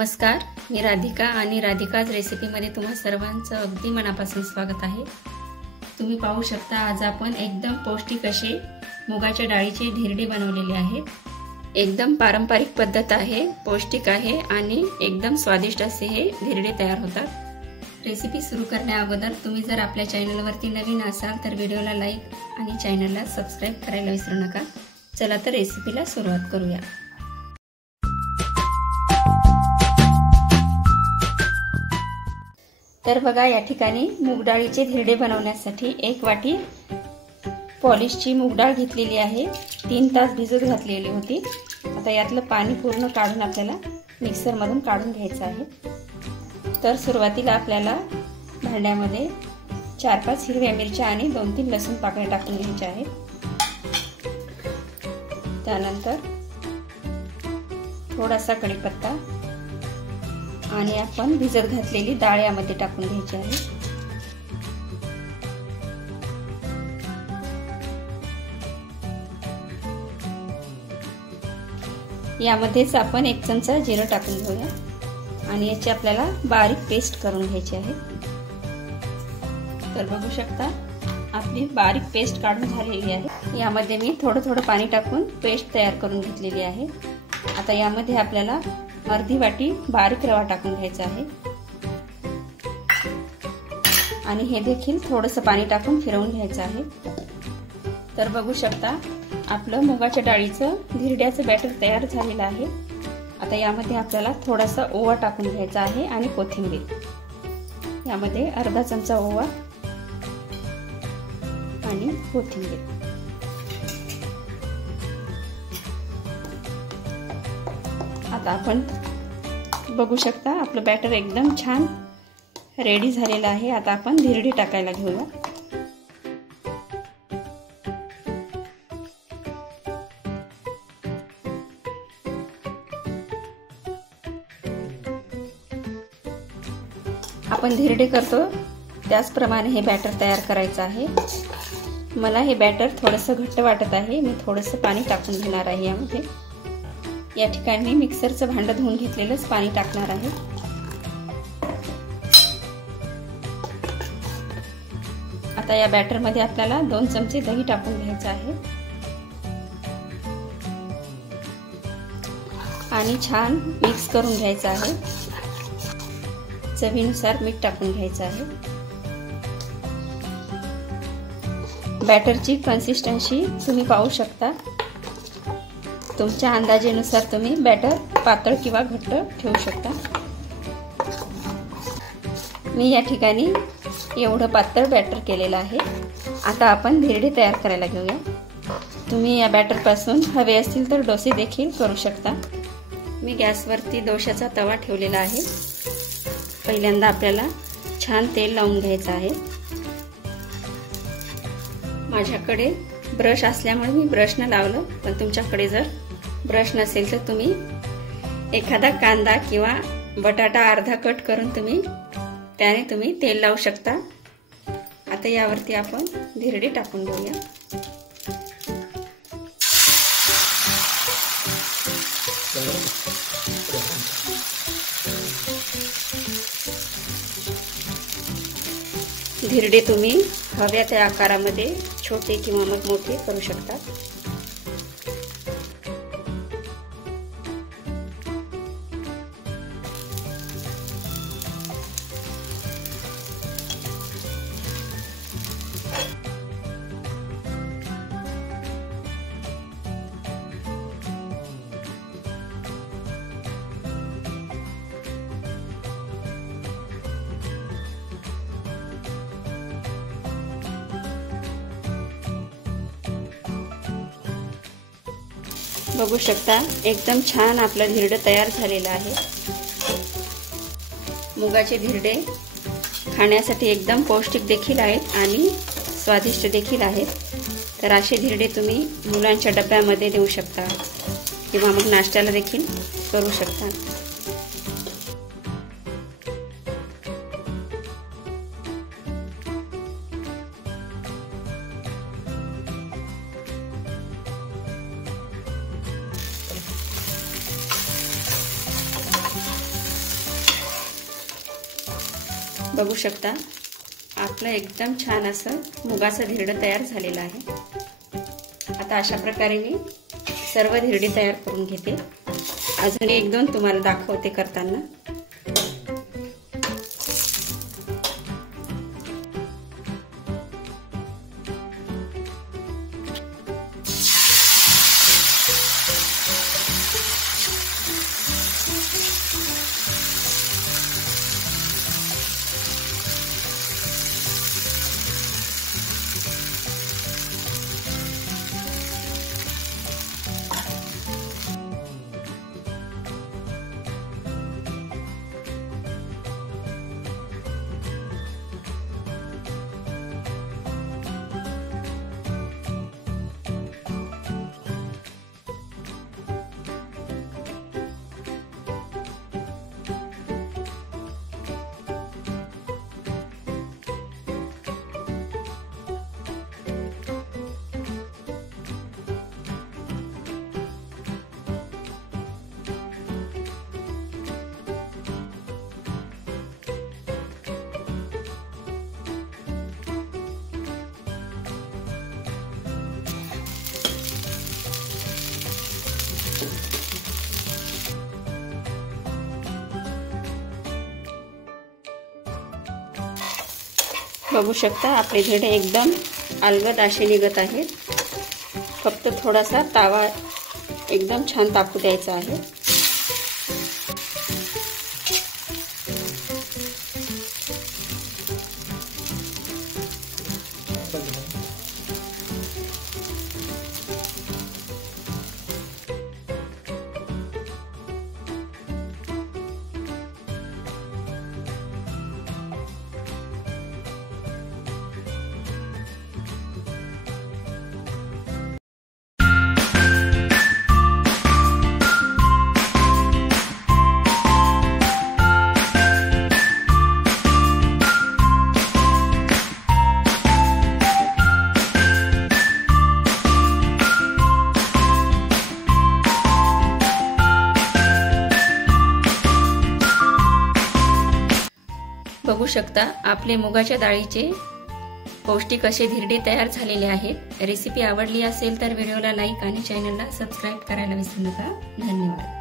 नमस्कार, मी राधिका आणि राधिकाज रेसिपीमध्ये तुम्हा सर्वांचं अगदी मनापासून स्वागत आहे। तुम्ही पाहू शकता आज आपण एकदम पौष्टिक असे मुगाच्या डाळीचे धिरडे बनवलेले आहेत। एकदम पारंपरिक पद्धत आहे, पौष्टिक आहे आणि एकदम स्वादिष्ट असे हे धिरडे तयार होतात। रेसिपी सुरू करण्याअगोदर तुम्ही जर आपल्या चॅनलवरती नवीन असाल तर व्हिडिओला लाईक आणि चॅनलला सबस्क्राइब करायला विसरू नका। चला तर रेसिपीला सुरुवात करूया। तर बघा, या ठिकाणी मूग डाळीचे धिरडे बनवण्यासाठी एक वाटी पॉलिशची मूग डाळ घेतलेली आहे। 3 तास भिजत घातलेली होती। आता यातलं पाणी पूर्ण काढून आपल्याला मिक्सर मधून काढून घ्यायचं आहे। तर सुरुवातीला आपल्याला भांड्यामध्ये 4-5 हिरव्या मिरच्या आणि 2-3 लसूण पाकळ्या टाकून घ्यायच्या आहेत। त्यानंतर थोडासा कढीपत्ता आणि आपण भिजत घातलेली डाळ यामध्ये टाकून घ्यायची आहे। यामध्येच आपण 1 चमचा जिरं टाकून घेऊया आणि याची आपल्याला बारीक पेस्ट करून घ्यायची आहे। तर बघू शकता आपली बारीक पेस्ट काढून झालेली आहे। यामध्ये मी थोडं पाणी टाकून पेस्ट तयार करून घेतलेली आहे। आता यामध्ये आपल्याला अर्धी वाटी बारीक रवा टाकून घ्यायचा आहे आणि हे देखील थोडंसं पाणी टाकून फिरवून घ्यायचं आहे। तर बघू शकता आपलं मुगाच्या डाळीचं धिरड्याचं बॅटर तयार झालेलं आहे। आता यामध्ये आपल्याला थोडासा ओवा टाकून घ्यायचा आहे आणि कोथिंबीर। यामध्ये अर्धा चमचा ओवा आणि कोथिंबीर। आता आपण बघू शकता आपलं बॅटर एकदम छान रेडी झालेलं आहे। आता आपण धिरडे टाकायला घेऊया। आपण धिरडे करतो त्याचप्रमाणे हे बॅटर तयार करायचं आहे। मला हे बॅटर थोडंसं घट्ट वाटत आहे, मी थोडंसं पाणी टाकून घेणार आहे यामध्ये। या ठिकाणी मी मिक्सरचं भांडं धुवून घेतलेलंच पाणी टाकणार आहे। आता या बॅटर मध्ये आपल्याला 2 चमचे दही टाकून घ्यायचं आहे आणि छान मिक्स करून घ्यायचं आहे। चवीनुसार मीठ टाकून घ्यायचं आहे। बॅटरची कन्सिस्टन्सी तुम्ही पाहू शकता। तुमच्या अंदाजेनुसार तुम्ही बॅटर पातळ किंवा घट्ट ठेवू शकता। मी या ठिकाणी एवढं पातळ बॅटर केलेलं आहे। आता आपण धिरडे तयार करायला घेऊया। तुम्ही या बॅटर पासून हवे असतील तर डोसे देखील करू शकता। मी गॅसवरती डोशाचा तवा ठेवलेला आहे। पहिल्यांदा आपल्याला छान तेल लावून घ्यायचं आहे। माझ्याकडे ब्रश असल्यामुळे मी ब्रशने लावलं, पण तुमच्याकडे जर ब्रश नसेल तर तुम्ही एखादा कांदा किंवा बटाटा अर्धा कट करून त्याने तुम्ही तेल लावू शकता। आता यावरती आपण धिरडे टाकून घेऊया। धिरडे तुम्ही हव्या त्या आकारामध्ये छोटे किंवा मग मोठे करू शकता। बघू शकता एकदम छान आपलं धिरडे तयार झालेलं आहे। मुगाचे धिरडे खाण्यासाठी एकदम पौष्टिक देखील आहेत आणि स्वादिष्ट देखील आहेत। तर असे धिरडे तुम्ही मुलांच्या डब्यामध्ये देऊ शकता किंवा मग नाश्त्याला देखील करू शकता। बघू शकता आपलं एकदम छान असं मुगाचं धिरडं तयार झालेलं आहे। आता अशा प्रकारे मी सर्व धिरडे तयार करून घेते। अजून एक दोन तुम्हाला दाखवते करताना। बघू शकता आपले धिरडे एकदम अलगद असे निघत आहेत। फक्त थोडासा तावा एकदम छान तापू द्यायचा आहे। बघू शकता आपले मुगाच्या डाळीचे पौष्टिक असे धिरडे तयार झालेले आहेत। रेसिपी आवडली असेल तर व्हिडिओला लाईक आणि चॅनलला सबस्क्राईब करायला विसरू नका। धन्यवाद।